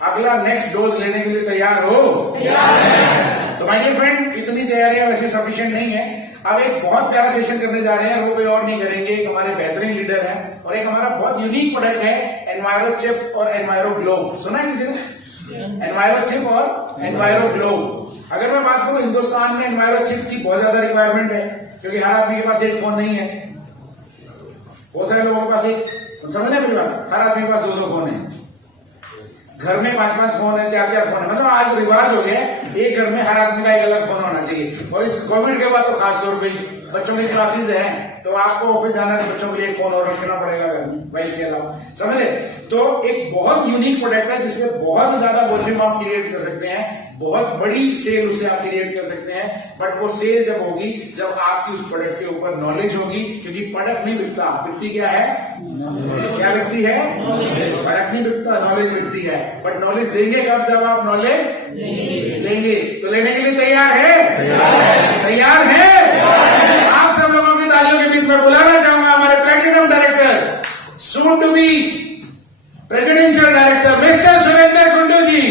अगला next dose लेने के लिए तैयार हो? तो माय डियर फ्रेंड, इतनी तैयारियां वैसे सफिशिएंट नहीं है। अब एक बहुत प्यारा सेशन करने जा रहे हैं, वो कोई और नहीं करेंगे, एक हमारे बेहतरीन लीडर हैं और एक हमारा बहुत यूनिक प्रोडक्ट है एनवायरो चिप और एनवायरो ग्लोब। सुना है किसी ने एनवायरो चिप और एनवायरो ग्लोब? अगर मैं बात करूं, हिंदुस्तान में एनवायरो चिप की बहुत ज्यादा रिक्वायरमेंट है, क्योंकि हर आदमी के पास एक फोन नहीं है। बहुत सारे लोगों के पास एक, समझना मेरी बात, हर आदमी के पास 2-2 फोन है, घर में 5-5 फोन है, 4-4 फोन है। मतलब आज रिवाज हो गया एक घर में हर आदमी का एक अलग फोन होना चाहिए। और इस कोविड के बाद तो खासतौर पर बच्चों की क्लासेज हैं, तो आपको ऑफिस जाना है, बच्चों के लिए एक फोन और रखना पड़ेगा घर में, वाइफ के अलावा, समझे? तो एक बहुत यूनिक प्रोडक्ट है जिसमें बहुत ज्यादा वॉल्यूम आप क्रिएट कर सकते हैं, बहुत बड़ी सेल उसे आप क्रिएट कर सकते हैं। बट वो सेल जब होगी जब आपकी उस प्रोडक्ट के ऊपर नॉलेज होगी, क्योंकि प्रोडक्ट नहीं बिकता, बिकती क्या है? क्या बिकती है? प्रोडक्ट नहीं बिकता, नॉलेज बिकती है। बट नॉलेज देंगे कब? जब आप नॉलेज लेंगे। तो लेने के लिए तैयार है? तैयार है? आप सब लोगों की तालियों के बीच में बुलाना चाहूंगा हमारे platinum director, soon to be presidential director mister Surendra Kundu ji.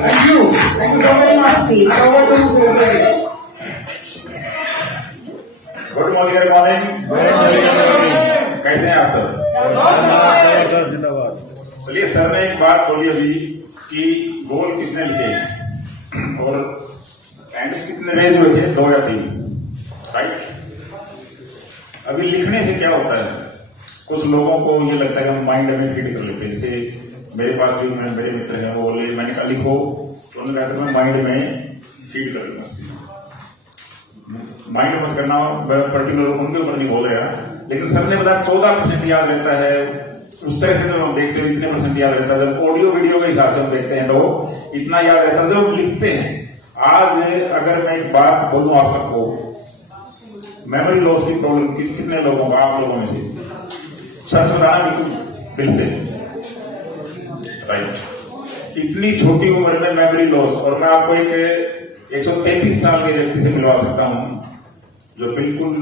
Thank you so very much. Good morning. कैसे हैं आप सब? चलिए, सर ने एक बात बोली अभी कि गोल किसने लिखे और एंड्स कितने रेज हुए थे, 2 या 3, राइट? अभी लिखने से क्या होता है, कुछ लोगों को ये लगता है कि हम माइंड में फीड कर लेते हैं। जैसे मेरे पास भी मेरे मित्र हैं, वो बोले मैंने कहा लिखो, तो उन्होंने कहा मैं माइंड में फीड कर लूंगा। माइंड मत करना, पर्टिकुलर उनके ऊपर नहीं बोल रहा, लेकिन सर ने बताया 14% याद रहता है। उस तरह से जब हम देखते हैं इतने % याद रहता है, जब ऑडियो वीडियो के हिसाब से हम देखते हैं तो इतना याद रहता है जब हम लिखते हैं। आज अगर मैं एक बात बोलूं आप सबको, मेमोरी लॉस की प्रॉब्लम कितने लोगों का, आप लोगों में से सच बताना बिल्कुल दिल से, राइट? इतनी छोटी उम्र में मेमोरी लॉस। और मैं आपको एक 133 साल के व्यक्ति से मिलवा सकता हूं जो बिल्कुल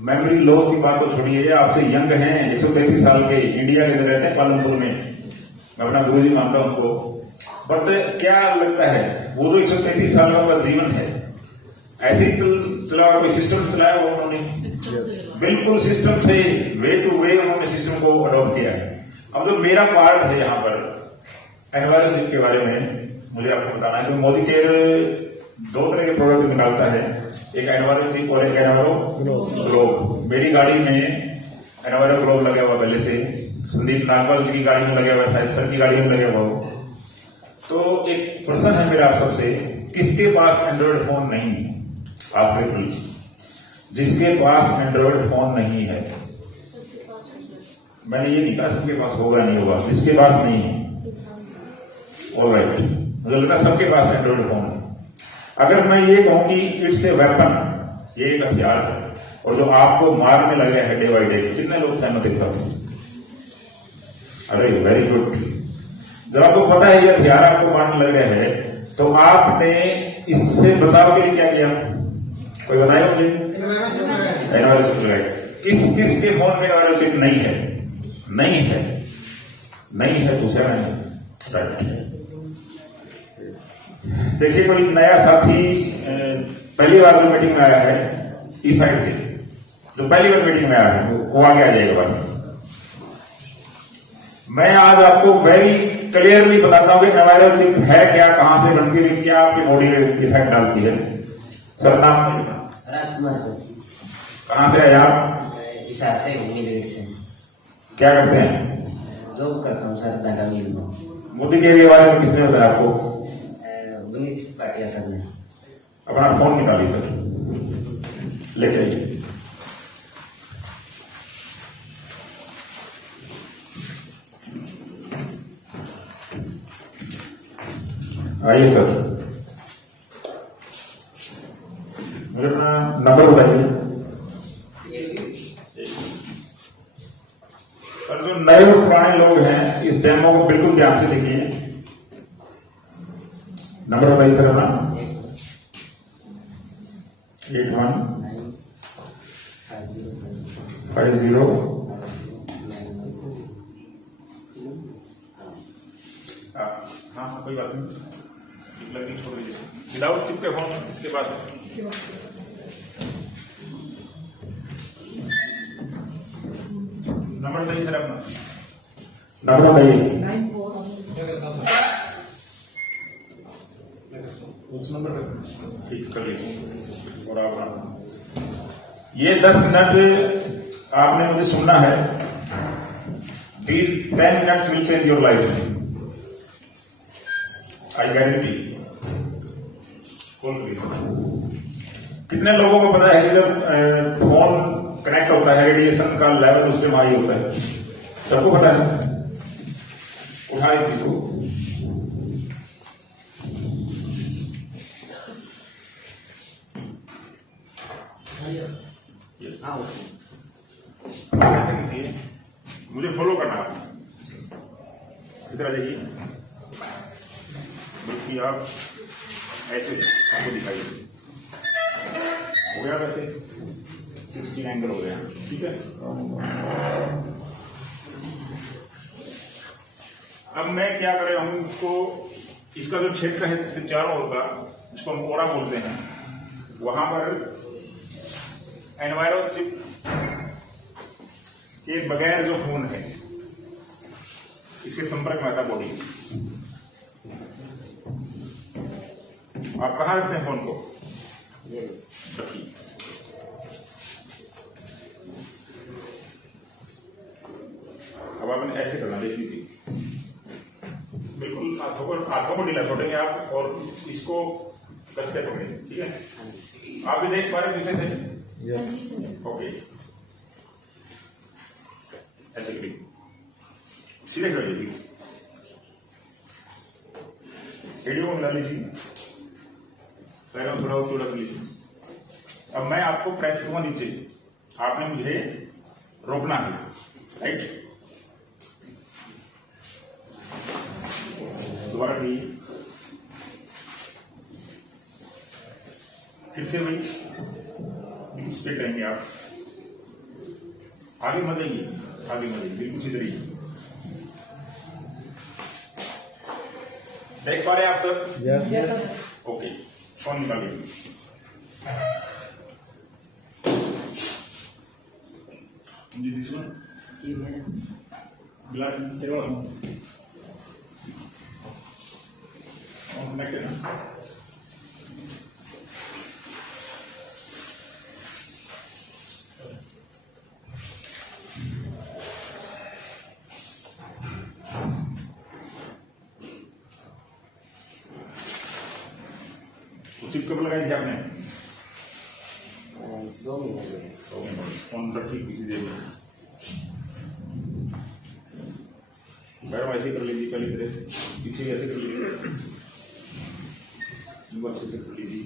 मेमोरी लॉस की बात तो छोड़िए, आपसे यंग हैं, 133 साल के, इंडिया के रहते हैं पालनपुर में, मैं अपना गुरु जी मानता हूं उनको। बट क्या लगता है, वो जो 133 साल का उनका जीवन है, ऐसे ही चला, कोई सिस्टम चलाया वो उन्होंने, बिल्कुल सिस्टम से, वे टू वे उन्होंने सिस्टम को अडॉप्ट किया है। अब जो मेरा पार्ट है यहाँ पर एनवायरमेंट के बारे में मुझे आपको बताना है कि मोदी केयर 2 तरह के प्रोडक्ट निकालता है, एक एनवायरमेंट और एक एनवायरो ग्लोब। मेरी गाड़ी में एनवायरो ग्लोब लगा हुआ पहले से, संदीप नागवाल जी की गाड़ी में लगा हुआ, शायद सर की गाड़ी में लगा हुआ हो। तो एक प्रश्न है मेरा आप सबसे, किसके पास एंड्रॉइड फोन नहीं? आप प्लीज, जिसके पास एंड्रॉइड फोन नहीं है, मैंने ये नहीं कहा सबके पास होगा नहीं होगा, जिसके पास नहीं है, ऑलराइट, मुझे लगता सबके पास एंड्रॉइड फोन है। अगर मैं ये कहूं कि इट्स ए वेपन, ये एक हथियार है और जो आपको मारने लगे है डे बाई डे, कितने लोग सहमत हैं? अरे वेरी गुड। जब आपको पता है ये हथियार आपको मारने लग रहा है, तो आपने इससे बचाव के लिए क्या किया? कोई बताएगा मुझे? एनवायरमेंट चिप लगाई। किस के फोन में एनवायरमेंट चिप नहीं है? नहीं है, नहीं है, पूछा मैंने, राइट? देखिए, कोई नया साथी पहली बार जो मीटिंग में आया है इस साइड से, जो पहली बार मीटिंग में आया है वो आगे आ जाएगा बाद में। मैं आज आपको वेरी क्लियरली बताता हूं कि एनवायरमेंट चिप है क्या, कहां से बनती है, क्या आपकी बॉडी में इफेक्ट डालती है। सर नाम? राजकुमार सर। कहां से आए आप? हिसार से, मिलेट से। क्या करते हैं? जॉब करता हूँ सर, दादा मिल में। मोदी के बारे में किसने बताया आपको? विनीत पाटिया सर ने। अपना फोन निकालिए सर, लेके आइए। आइए सर, मुझे अपना नंबर बताइए। सर, जो नए और पुराने लोग हैं इस डेमो को बिल्कुल ध्यान से देखिए। नंबर बताइए सर अपना। 8150। हाँ, कोई बात नहीं, लर्निंग छोड़ दीजिए। विदाउट चिप के फोन इसके पास है। नंबर बताइए सर अपना। नंबर बताइए। उस नंबर पर ठीक कर लीजिए। और आप ये 10 मिनट आपने मुझे सुनना है। These 10 minutes will change your life. I guarantee. कितने लोगों को पता है कि जब फोन कनेक्ट होता है रेडिएशन का लेवल उसमें हाई होता है? सबको पता है? उठा इस चीज को। मुझे फॉलो करना आपने। इधर आ जाइए, बल्कि आप ऐसे आपको दिखाइए। हो गया वैसे 16 एंगल हो गया, ठीक है। अब मैं क्या कर रहा हूं, इसका जो क्षेत्र है इसके चारों ओर का, इसको हम ओरा बोलते हैं, वहां पर एनवायरो चिप के बगैर जो फोन है इसके संपर्क में आता बॉडी। आप कहां रखते हैं फोन को? रखिए। अब आपने ऐसे करना, देख लीजिए, बिल्कुल हाथों को ढीला छोड़ेंगे आप और इसको कस से पकड़ेंगे, ठीक है। आप भी देख पा रहे पीछे से? ओके, ऐसे करिए, सीधे कर लीजिए, रेडियो को मिला लीजिए, पैरों थोड़ा ऊपर रख लीजिए। अब मैं आपको प्रेस करूंगा नीचे, आपने मुझे रोकना है, राइट। दोबारा करिए, फिर से वही स्ट्रेट रहेंगे आप, आगे मत जाइए, आगे मत जाइए, बिल्कुल सीधे रहिए। देख पा रहे हैं आप सब? यस। ओके, फोन निकालिए। कनेक्टेड है। चिप कब लगाई थी आपने? 2 महीने। फोन पर ठीक किसी जगह ऐसे कर लीजिए, पहले तरह पीछे ऐसे कर लीजिए, ऐसे कर लीजिए।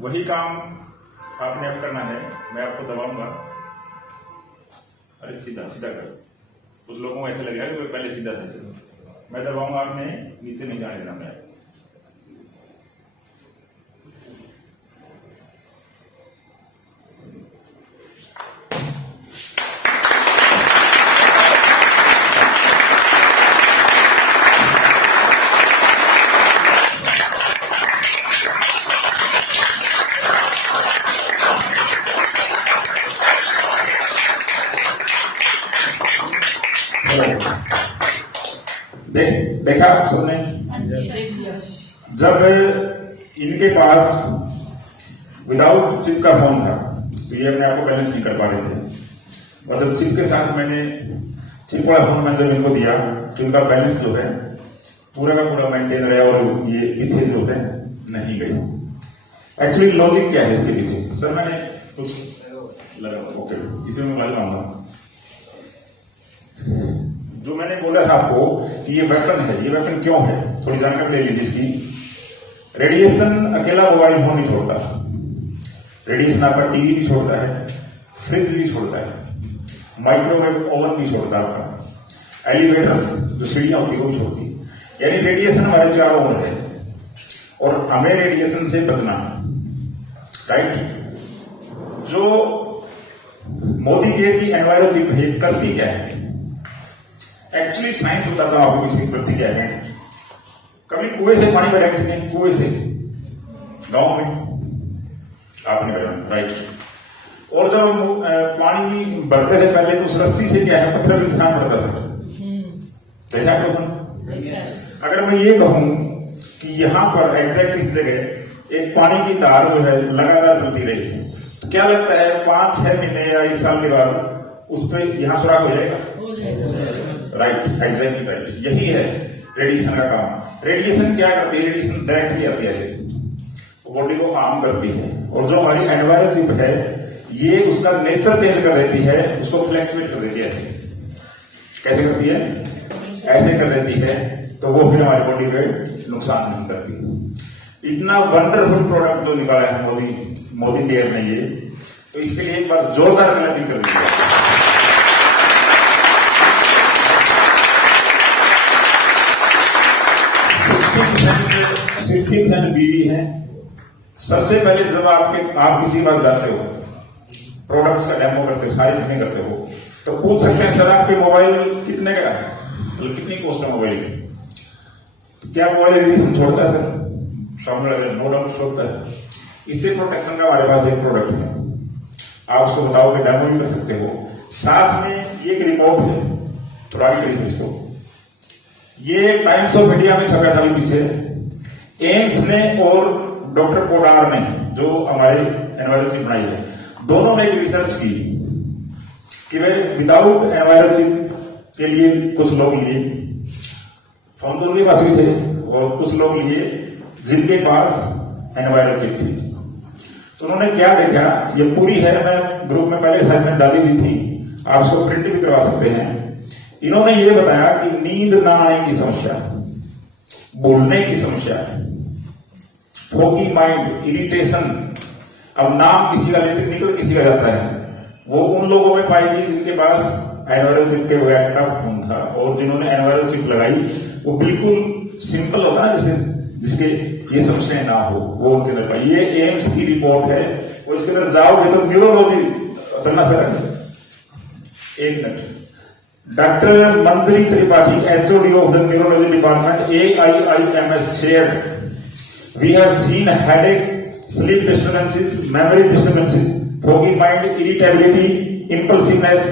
वही काम आपने अब करना है। मैं आपको दबाऊंगा, अरे सीधा सीधा कर। कुछ लोगों को ऐसे लगेगा कि पहले सीधा था, मैं दबाऊंगा, आपने नीचे नहीं जाने देना। मैं देखा आप सबने? जब इनके पास विदाउट चिप का फोन था तो ये अपने आप को बैलेंस नहीं कर पा रहे थे, और जब चिप के साथ मैंने चिप वाला फोन मैंने जब इनको दिया तो इनका बैलेंस जो है पूरा का पूरा मेंटेन रहा और ये पीछे जो है नहीं गई। एक्चुअली लॉजिक क्या है इसके पीछे? सर मैंने कुछ लगा, ओके, इसमें मैं लगाऊंगा। जो मैंने बोला था आपको कि ये वेपन है, ये वेपन क्यों है, थोड़ी जानकारी ले लीजिए इसकी। रेडिएशन अकेला मोबाइल फोन नहीं छोड़ता, रेडिएशन आपका टीवी भी छोड़ता है, फ्रिज भी छोड़ता है, माइक्रोवेव ओवन भी छोड़ता है आपका, एलिवेटर्स जो सीढ़ियां होती है वो भी छोड़ती है। यानी रेडिएशन हमारे चारों ओर है और हमें रेडिएशन से बचना है, राइट। जो मोदी केयर की एनवायरमेंट चिप करती क्या है, एक्चुअली साइंस बताता हूं आपको इसकी करती क्या है। कभी कुएं से पानी भरा किसने, कुएं से गांव में आपने भरा, राइट। और जब पानी भरते थे पहले तो उस रस्सी से क्या है, पत्थर भी निशान पड़ता था, देखा तो। अगर मैं ये कहूं कि यहां पर एग्जैक्ट इस जगह एक पानी की तार जो है लगातार चलती रही, तो क्या लगता है 5-6 महीने या 1 साल के बाद उस पर यहां सुराख हो जाएगा, राइट, एग्जैक्टली राइट। यही है रेडिएशन का काम। रेडिएशन क्या करती है, रेडिएशन डायरेक्टली आती है ऐसे, बॉडी को हार्म करती है, और जो हमारी एनवायरमेंट है ये उसका नेचर चेंज कर देती है, उसको फ्लैक्चुएट कर देती है। ऐसे कैसे करती है, ऐसे कर देती है, तो वो फिर हमारी बॉडी पे नुकसान नहीं करती। इतना वंडरफुल प्रोडक्ट जो निकाला है मोदी केयर ने ये, तो इसके लिए एक बार जोरदार क्लैपिंग कर दीजिए। 16% बीवी है। सबसे पहले जब आप किसी बात जाते हो, प्रोडक्ट्स का डेमो करते हो, सारी चीजें करते हो, तो पूछ सकते हैं सर आपके मोबाइल कितने का है, मतलब कितनी कॉस्ट है मोबाइल की, तो क्या मोबाइल रेडिएशन छोड़ता है सर, सामने नो डाउट छोड़ता है। इससे प्रोटेक्शन का हमारे पास एक प्रोडक्ट है, आप उसको बताओ कि डेमो भी कर सकते हो। साथ में ये एक रिपोर्ट है, थोड़ा आगे करिए इसको, ये टाइम्स ऑफ इंडिया में छपा था अभी पीछे, एम्स ने और डॉक्टर पोडार ने जो हमारे एनवायरमेंट बनाई है, दोनों ने एक रिसर्च की कि भाई विदाउट एनवायरमेंट के लिए कुछ लोग लिए, फोन तो उनके पास भी थे, और कुछ लोग लिए जिनके पास एनवायरमेंट थी। तो उन्होंने क्या देखा, ये पूरी है, मैं ग्रुप में पहले असाइनमेंट डाली दी थी, आप उसको प्रिंट भी करवा सकते हैं। इन्होंने ये बताया कि नींद ना आने की समस्या, बोलने की समस्या, फोगी माइंड, इरिटेशन, अब नाम किसी का लेते निकल किसी का जाता है, वो उन लोगों में पाई गई जिनके पास एनवायरमेंट के वगैरह का फोन था, और जिन्होंने एनवायरमेंट लगाई वो बिल्कुल सिंपल होता है जैसे जिसके ये समस्याएं ना हो, वो उनके अंदर पाई। ये एम्स की रिपोर्ट है, और इसके अंदर जाओगे तो न्यूरोलॉजी चलना सर, एक मिनट, डॉक्टर मंत्री Tripathi, HOD of the neurology department, AIIMS shared, we have seen headache, sleep disturbances, memory disturbances, foggy mind, irritability, impulsiveness,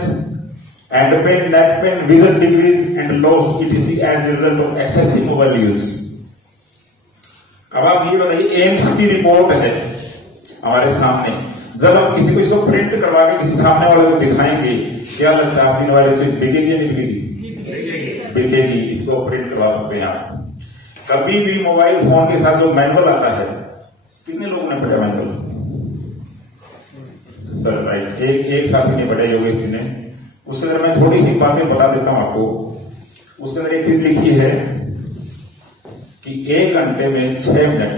and pain, neck pain, vision decrease, and loss etc. as a result of excessive mobile use. अब आप ये बताइए, AIIMS की report है हमारे सामने, जब हम किसी को इसको प्रिंट करवा के किसी सामने वाले को दिखाएंगे, क्या लगता है आपकी वाले से बिकेगी या नहीं बिकेगी? बिकेगी। इसको प्रिंट करवा सकते हैं आप। कभी भी मोबाइल फोन के साथ जो मैनुअल आता है, कितने लोगों ने पढ़ा मैनुअल? सर राइट, एक साथी ने पढ़ा, योगेश जी ने। उसके अंदर मैं थोड़ी सी बातें बता देता हूं आपको। उसके अंदर एक चीज लिखी है कि 1 घंटे में 6 मिनट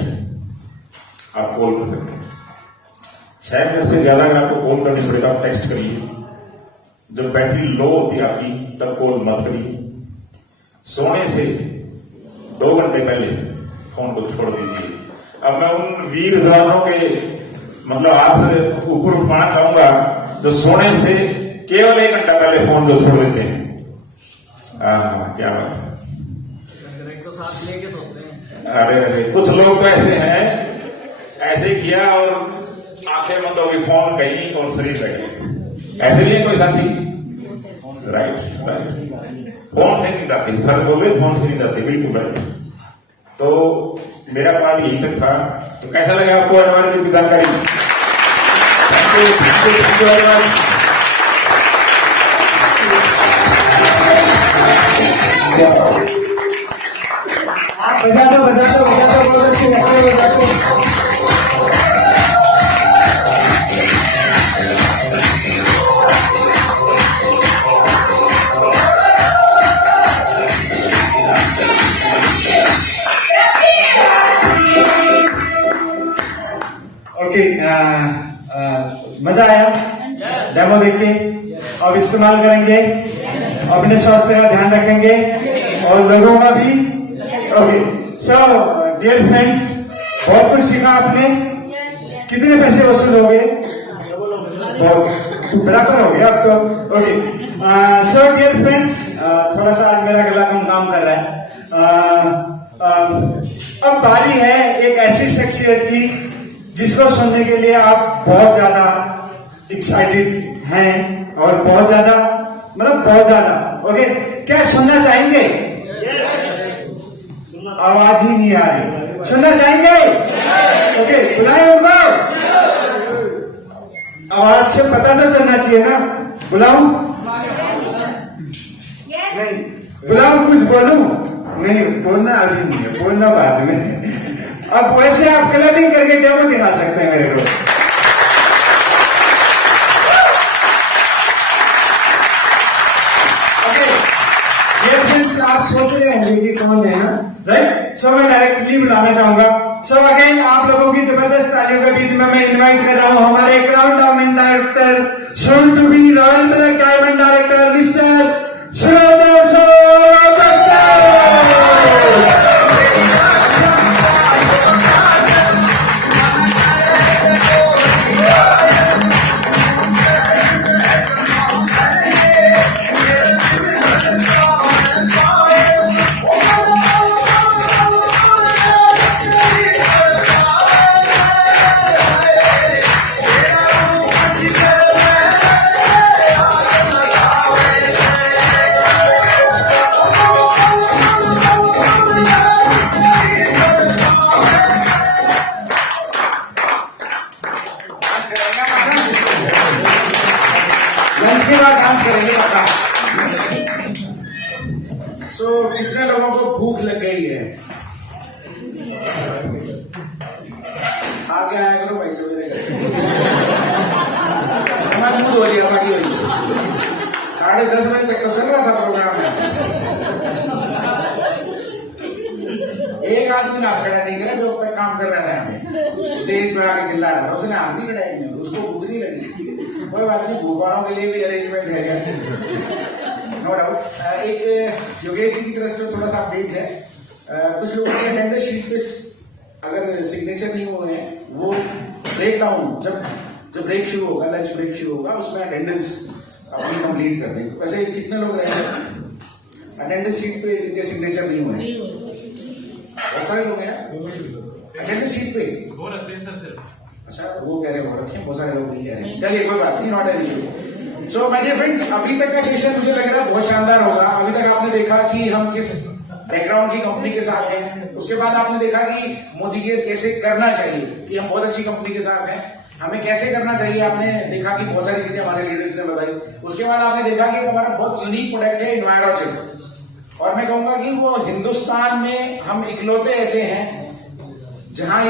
आप कॉल कर सकते हैं। 6 मिनट से ज्यादा अगर आपको कॉल करनी पड़ेगा, आप टेक्स्ट करिए। जब बैटरी लो होती है आपकी, तब कॉल मत करिए। सोने से 2 घंटे पहले फोन को छोड़ दीजिए। अब मैं उन वीर जवानों के मतलब हाथ से ऊपर उठाना चाहूंगा जो सोने से केवल 1 घंटा पहले फोन को छोड़ देते हैं। क्या बात है, तो साथ लेके सोते हैं। अरे कुछ लोग तो ऐसे हैं, ऐसे किया और आंखें बंद हो गई, फोन कहीं और शरीर कहीं। ऐसे नहीं है कोई साथी, राइट राइट, फोन से नहीं जाती, सर बोले फोन से नहीं जाती, बिल्कुल राइट। तो मेरा पार्ट यही तक था। तो कैसा लगा आपको एनवायरमेंट की जानकारी? Thank you very much. बजा दो बहुत अच्छी है। मजा आया डेमो देख के? अब इस्तेमाल करेंगे, अपने स्वास्थ्य का ध्यान रखेंगे और लोगों का भी। ओके, सो डियर फ्रेंड्स, बहुत कुछ सीखा आपने। कितने पैसे वसूल हो गए? बराबर हो गया अब तो। ओके, सो डियर फ्रेंड्स, थोड़ा सा आज मेरा गला कम काम कर रहा है। अब बारी है एक ऐसी शख्सियत की जिसको सुनने के लिए आप बहुत ज्यादा एक्साइटेड हैं और बहुत ज्यादा, मतलब बहुत ज्यादा। ओके, क्या सुनना चाहेंगे? आवाज ही नहीं आ रही। सुनना चाहेंगे? ओके, बुलाएं उनको। आवाज से पता तो चलना चाहिए ना। बुलाऊं? नहीं, बुलाऊं? कुछ बोलूं? नहीं, बोलना अभी नहीं है, बोलना बाद में। अब वैसे आप क्लबिंग करके डेमो दिखा सकते हैं मेरे को। आप सोच रहे होंगे कि कौन है ना, राइट? सो मैं डायरेक्टली बुलाना चाहूंगा। सो अगेन आप लोगों की जबरदस्त तालियों के बीच में मैं इनवाइट कर रहा हूं हमारे crown diamond director, soon to be royal black diamond director mister Surendra Solanki. Lunch के बाद डांस करेंगे पक्का। सो कितने लोगों को भूख लग गई है? आगे आया करो पैसे मेरे हमारी मूड हो रही है, बाकी हो रही है। 10:30 बजे तक तो चल रहा था प्रोग्राम में। एक आदमी ना खड़ा नहीं करा जो अब तक काम कर रहा है, हमें स्टेज पे आके चिल्ला रहा था, उसने आप भी खड़ाई नहीं, उसको भूख नहीं लगी। कोई बात नहीं, भूख वालों के लिए भी अरेंजमेंट है, नो डाउट। एक योगेश जी की तरफ से थोड़ा सा अपडेट है। कुछ लोगों के अटेंडेंस शीट पे अगर सिग्नेचर नहीं हुए हैं, वो ब्रेक डाउन जब ब्रेक शुरू होगा, लंच ब्रेक शुरू होगा, उसमें अटेंडेंस अपनी कंप्लीट कर देंगे। वैसे कितने लोग रहेंगे अटेंडेंस शीट पे जिनके सिग्नेचर नहीं हुए हैं? बहुत सारे लोग हैं अटेंडेंस शीट पे। वो रखते हैं सर सिर्फ। अच्छा, वो कह रहे हैं वो रखे, बहुत सारे लोग नहीं कह रहे हैं। चलिए कोई बात नहीं, not an issue. So my dear friends, अभी तक का सेशन मुझे लग रहा है बहुत शानदार होगा। अभी तक आपने देखा कि हम किस बैकग्राउंड की कंपनी के साथ हैं, उसके बाद आपने देखा कि मोदी केयर कैसे करना चाहिए, कि हम बहुत अच्छी कंपनी के साथ हैं, हमें कैसे करना चाहिए। आपने देखा कि बहुत सारी चीजें हमारे लीडर्स ने बताई। उसके बाद आपने देखा कि हमारा बहुत यूनिक प्रोडक्ट है एनवायरोचिप, और मैं कहूंगा कि वो हिंदुस्तान में हम इकलौते ऐसे हैं जहां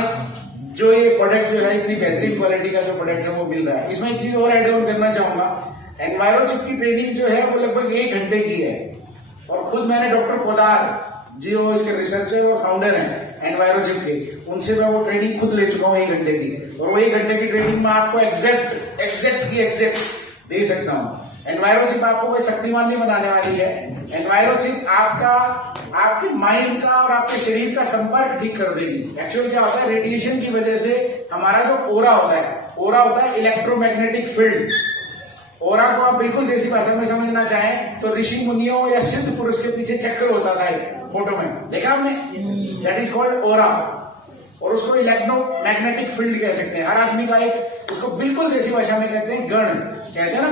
जो ये प्रोडक्ट जो है इतनी बेहतरीन क्वालिटी का जो प्रोडक्ट है वो मिल रहा है। इसमें एक चीज और एड ऑन करना चाहूंगा, एनवायरोचिप की ट्रेनिंग जो है वो लगभग 1 घंटे की है, और खुद मैंने डॉक्टर पोदार जी, वो इसके रिसर्चर और फाउंडर हैं एनवायरोचिप के, उनसे मैं वो ट्रेनिंग खुद ले चुका हूँ 1 घंटे की, और वो 1 घंटे की ट्रेनिंग में आपको एग्जैक्ट दे सकता हूँ। एनवायरोचिप आपको कोई शक्तिमान नहीं बनाने वाली है। एनवायरोचिप आपके माइंड का और आपके शरीर का संपर्क ठीक कर देगी। एक्चुअली क्या होता है, रेडिएशन की वजह से हमारा जो ओरा होता है इलेक्ट्रोमैग्नेटिक फील्ड। ओरा को आप बिल्कुल देसी भाषा में समझना चाहें तो ऋषि मुनियों या सिद्ध पुरुष के पीछे चक्र होता था फोटो में, देखा आपने? दैट इज कॉल्ड ओरा, और उसको इलेक्ट्रोमैग्नेटिक फील्ड कह सकते हैं। हर आदमी का एक, उसको बिल्कुल देसी भाषा में कहते हैं गण, कहते हैं ना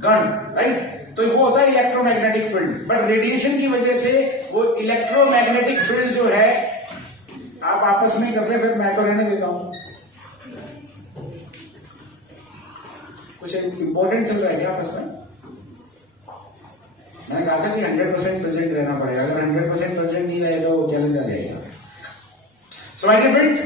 गण, राइट? तो वो होता है इलेक्ट्रोमैग्नेटिक फील्ड, बट रेडिएशन की वजह से वो इलेक्ट्रोमैग्नेटिक फील्ड जो है, आप आपस में कर रहे, फिर मैं तो रहने देता हूं। कुछ इंपॉर्टेंट चल रहा है क्या आपस में? मैंने कहा था कि 100% प्रेजेंट रहना पड़ेगा, अगर 100% प्रेजेंट नहीं रहे तो चैलेंज आ जाएगा। सो माय डियर फ्रेंड्स,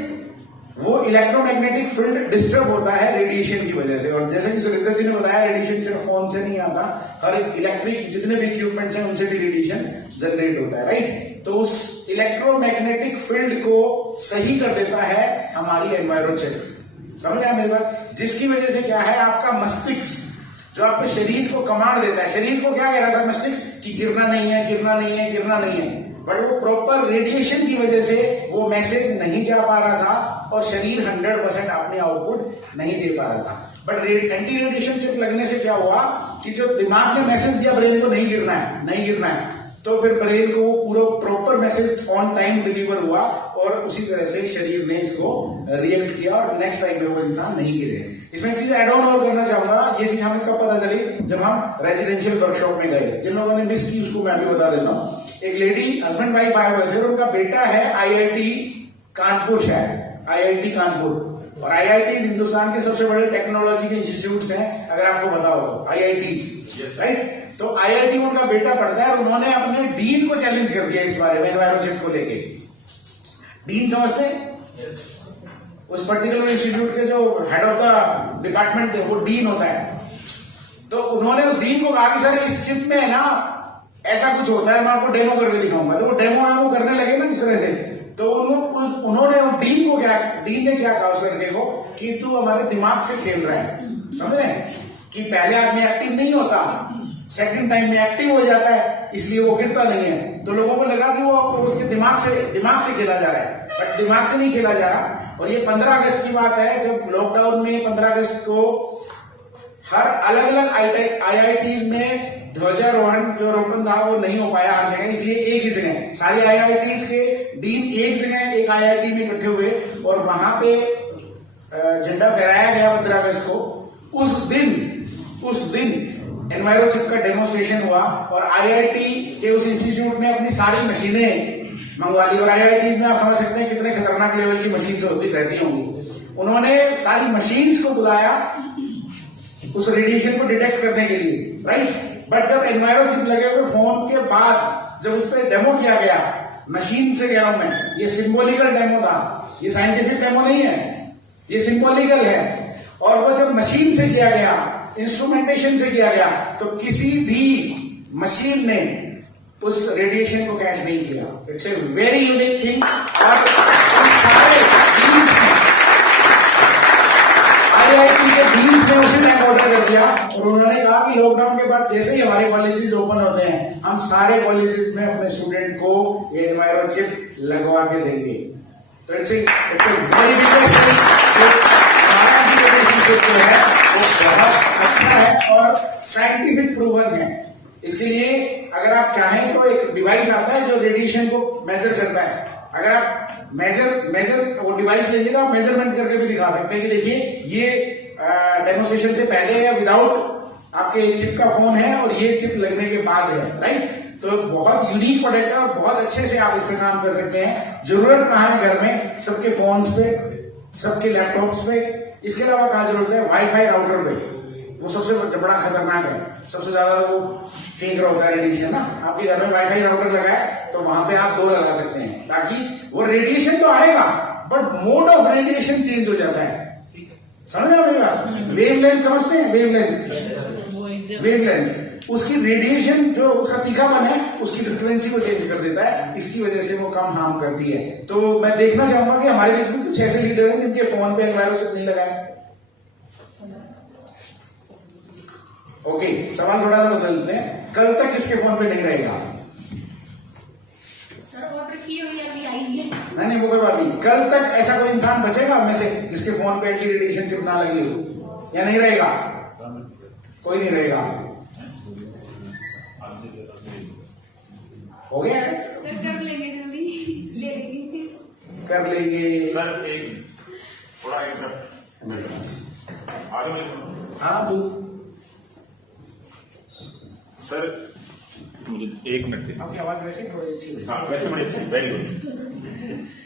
वो इलेक्ट्रोमैग्नेटिक फील्ड डिस्टर्ब होता है रेडिएशन की वजह से, और जैसे कि सुरेंद्र जी ने बताया, रेडिएशन सिर्फ फोन से नहीं आता, हर इलेक्ट्रिक जितने भी इक्विपमेंट्स हैं उनसे भी रेडिएशन जनरेट होता है, राइट? तो उस इलेक्ट्रोमैग्नेटिक फील्ड को सही कर देता है हमारी एनवायरोचिप। समझ रहे हैं मेरी बात? जिसकी वजह से क्या है, आपका मस्तिष्क जो आपके शरीर को कमांड देता है, शरीर को क्या कह रहा था मस्तिष्क कि गिरना नहीं है, गिरना नहीं है, गिरना नहीं है, बट वो प्रॉपर रेडिएशन की वजह से वो मैसेज नहीं जा पा रहा था और शरीर 100% अपने आउटपुट नहीं दे पा रहा था। बट एंटी रेडिएशन चिप लगने से क्या हुआ कि जो दिमाग ने मैसेज दिया ब्रेन को नहीं गिरना है, नहीं गिरना है, तो फिर ब्रेन को पूरा proper message on time deliver हुआ और उसी तरह से शरीर ने इसको रिएक्ट किया और नेक्स्ट टाइम में वो इंसान नहीं गिरे। इसमें एक चीज एड ऑन और करना चाहूंगा, ये चीज हमें कब पता चली, जब हम रेजिडेंशियल वर्कशॉप में गए। जिन लोगों ने मिस की उसको मैं भी बता देता हूँ। एक लेडी हस्बैंड वाइफ आए हुए थे और उनका बेटा है IIT कानपुर शहर, IIT कानपुर, और IIT हिंदुस्तान के सबसे बड़े टेक्नोलॉजी के इंस्टीट्यूट्स हैं, अगर आपको पता हो IITs, राइट? तो IIT उनका बेटा पढ़ता है और उन्होंने अपने डीन को चैलेंज कर दिया इस बारे में एनवायरनमेंट चिप को लेके। डीन समझते हैं? उस पर्टिकुलर इंस्टीट्यूट के जो हेड ऑफ द डिपार्टमेंट थे वो डीन होता है। तो उन्होंने उस डीन को कहा कि सर इस चिप में है ना ऐसा कुछ होता है, मैं आपको डेमो करके दिखाऊंगा। तो वो डेमो करने लगे ना जिस तरह से, तो उन्होंने डीन को क्या, डीन ने क्या कहा उस लड़के को कि तू हमारे दिमाग से खेल रहा है। समझ रहे हैं कि पहले आदमी एक्टिव नहीं होता, सेकंड टाइम में एक्टिव हो जाता है, इसलिए वो गिरता नहीं है। तो लोगों को लगा कि वो उसके दिमाग से खेला जा रहा है, बट दिमाग से नहीं खेला जा रहा। और ये 15 अगस्त की बात है, जब लॉकडाउन में 15 अगस्त को हर अलग अलग IITs में ध्वजारोहण जो रोपण था वो नहीं हो पाया हर जगह, इसलिए एक ही जगह सारे IITs के डीन एक जगह एक IIT में इकट्ठे हुए और वहां पे झंडा फहराया गया 15 अगस्त को। उस दिन एनवायरो चिप का डेमोस्ट्रेशन हुआ और IIT के उस इंस्टीट्यूट ने अपनी सारी मशीनें मंगवा ली। और IITs में आप समझ सकते हैं कितने खतरनाक लेवल की मशीन होती रहती होंगी। उन्होंने सारी मशीन्स को बुलाया उस रेडिएशन को डिटेक्ट करने के लिए, राइट? बट जब एनवायरो चिप लगे हुए फोन के बाद जब उस पर डेमो किया गया, मशीन से कह रहा हूं मैं, ये सिंबॉलिकल डेमो था, ये साइंटिफिक डेमो नहीं है, ये सिंबॉलिकल है। और वो जब मशीन से किया गया, इंस्ट्रूमेंटेशन से किया गया, तो किसी भी मशीन ने उस रेडिएशन को कैच नहीं किया। It's a very unique thing. और सारे IIT के डीन्स ने उसी टाइम ऑर्डर कर दिया और उन्होंने कहा कि लॉकडाउन के बाद जैसे ही हमारे कॉलेजेस ओपन होते हैं, हम सारे कॉलेजेस में अपने स्टूडेंट को ये एनवायरो चिप लगवा के देंगे। तो इट्स वेरी बिग हमारा भी रिलेशनशिप जो है वो बहुत अच्छा है और साइंटिफिक प्रूवन है। इसके लिए अगर आप चाहें तो एक डिवाइस आता है जो रेडिएशन को मेजर करता है। अगर आप मेजर वो डिवाइस लेंगे तो आप मेजरमेंट करके भी दिखा सकते हैं कि देखिए ये डेमोस्ट्रेशन से पहले या विदाउट आपके चिप का फोन है और ये चिप लगने के बाद है, राइट? तो बहुत यूनिक प्रोडक्ट है और बहुत अच्छे से आप इस पे काम कर सकते हैं। जरूरत कहाँ है घर में? सबके फोन्स पे, सबके लैपटॉप्स पे। इसके अलावा कहाँ जरूरत है? वाईफाई राउटर पे। वो सबसे बड़ा खतरनाक है, सबसे ज्यादा वो फेंक रहा होता है रेडिएशन ना। आपके घर में वाईफाई राउटर लगा है तो वहां पे आप 2 लगा सकते हैं, ताकि वो रेडिएशन तो आएगा but mode of radiation change हो जाता है। समझ रहे हो मेरी बात? वेवलेंथ समझते हैं? वेवलेंथ उसकी रेडिएशन जो उसका तीखापन है उसकी फ्रिक्वेंसी को चेंज कर देता है, इसकी वजह से वो कम हार्म करती है। तो मैं देखना चाहूंगा कि हमारे बीच में कुछ ऐसे लीडर हैं जिनके फोन पे एनवायरो चिप नहीं लगा है। ओके, सवाल थोड़ा सा बदलते हैं। कल तक किसके फोन पे नहीं रहेगा? सर ऑर्डर की हुई अभी आई है। नहीं वो कोई बात नहीं। कल तक ऐसा कोई इंसान बचेगा में से जिसके फोन पे एंटी रेडिएशन चिप ना लगी हो, या नहीं रहेगा? कोई नहीं रहेगा। हो गया? सर कर लेंगे, जल्दी ले लेंगे, कर लेंगे। सर एक थोड़ा आगे हाँ तू सर मुझे 1 मिनट दे। आपकी आवाज वैसे थोड़ी अच्छी है। हाँ वैसे बड़ी अच्छी, वेरी गुड।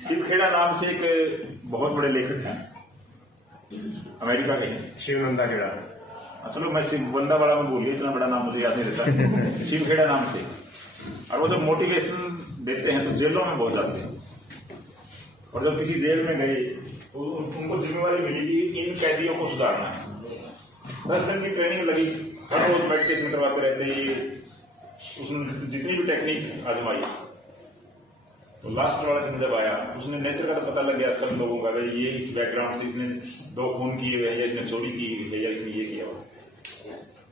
शिव खेड़ा नाम से एक बहुत बड़े लेखक हैं, अमेरिका के, शिवनंदा खेड़ा। चलो मैं शिवबंदा वाला में बोल गया, इतना बड़ा नाम मुझे याद नहीं रहता। शिव खेड़ा नाम से, और वो जब मोटिवेशन देते हैं तो जेलों में बहुत जाते हैं। और जब किसी जेल में गए तो उनको जिम्मेवारी मिली कि इन कैदियों को सुधारना है। 10 दिन की ट्रेनिंग लगी, हर रोज मेडिटेशन करवाते रहते, उसने जितनी भी टेक्निक आजमाई। तो लास्ट वाला दिन जब आया उसने नेचर का तो पता लग गया सब लोगों का, भाई ये इस बैकग्राउंड से इसने 2 खून किए हुए हैं, या इसने चोरी की हुई है, या इसने ये किया हुआ।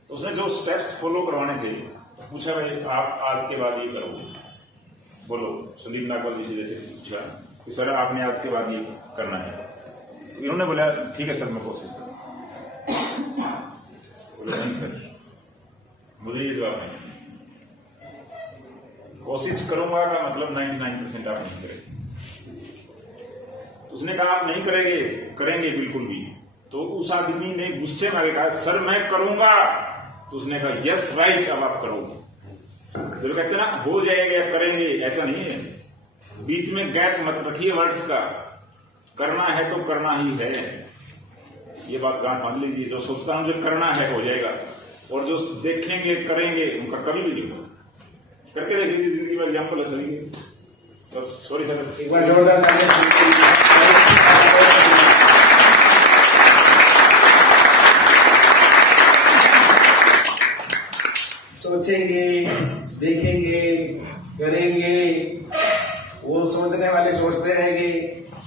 उसने जो स्टेप्स फॉलो करवाने थे पूछा, भाई आप आज के बाद ये करोगे, बोलो। संदीप नागवाल जी से जैसे पूछा कि सर आपने आज के बाद ये करना है, इन्होंने बोला ठीक है सर मैं कोशिश करूँ। बोले नहीं सर मुझे ये जवाब नहीं, कोशिश करूंगा का मतलब 99% आप नहीं करेंगे। तो उसने कहा आप नहीं करेंगे बिल्कुल भी। तो उस आदमी ने गुस्से में आगे कहा सर मैं करूंगा। तो उसने कहा यस राइट अब आप करोगे। जो कहते हैं ना हो जाएगा या करेंगे, ऐसा नहीं है, बीच में गैप मत रखिए वर्ड्स का, करना है तो करना ही है, ये बात गांठ मान लीजिए। जो सोचता हूं जो करना है हो जाएगा, और जो देखेंगे करेंगे उनका कभी भी नहीं होगा। करके देखिए जिंदगी में एग्जाम्पल है सभी। तो सॉरी सर, एक बार जोरदार सोचेंगे, देखेंगे, करेंगे, वो सोचने वाले सोचते रहेंगे,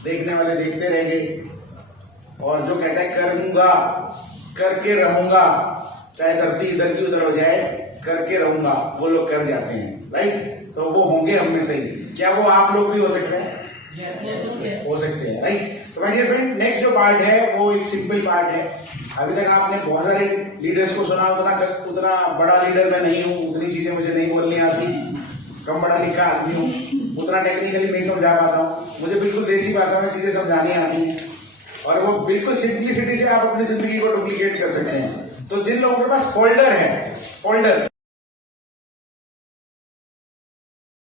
देखने वाले देखते रहेंगे, और जो कहता है करूंगा, करके रहूंगा, चाहे धरती इधर की उधर हो जाए, करके रहूंगा, वो लोग कर जाते हैं, राइट। तो वो होंगे हम में से ही। क्या वो आप लोग भी हो सकते हैं? हो सकते हैं, राइट। तो माय डियर फ्रेंड, नेक्स्ट जो पार्ट है वो एक सिंपल पार्ट है। अभी तक आपने बहुत सारे लीडर्स को सुना, उतना बड़ा लीडर मैं नहीं हूं, उतनी चीजें मुझे नहीं बोलनी आती, कम पढ़ा लिखा आदमी हूं, उतना टेक्निकली नहीं समझा पाता हूं, मुझे बिल्कुल देसी भाषा में चीजें समझानी आती हैं, और वो बिल्कुल सिंपलिसिटी से आप अपनी जिंदगी को डुप्लीकेट कर सकते हैं। तो जिन लोगों के पास फोल्डर है, फोल्डर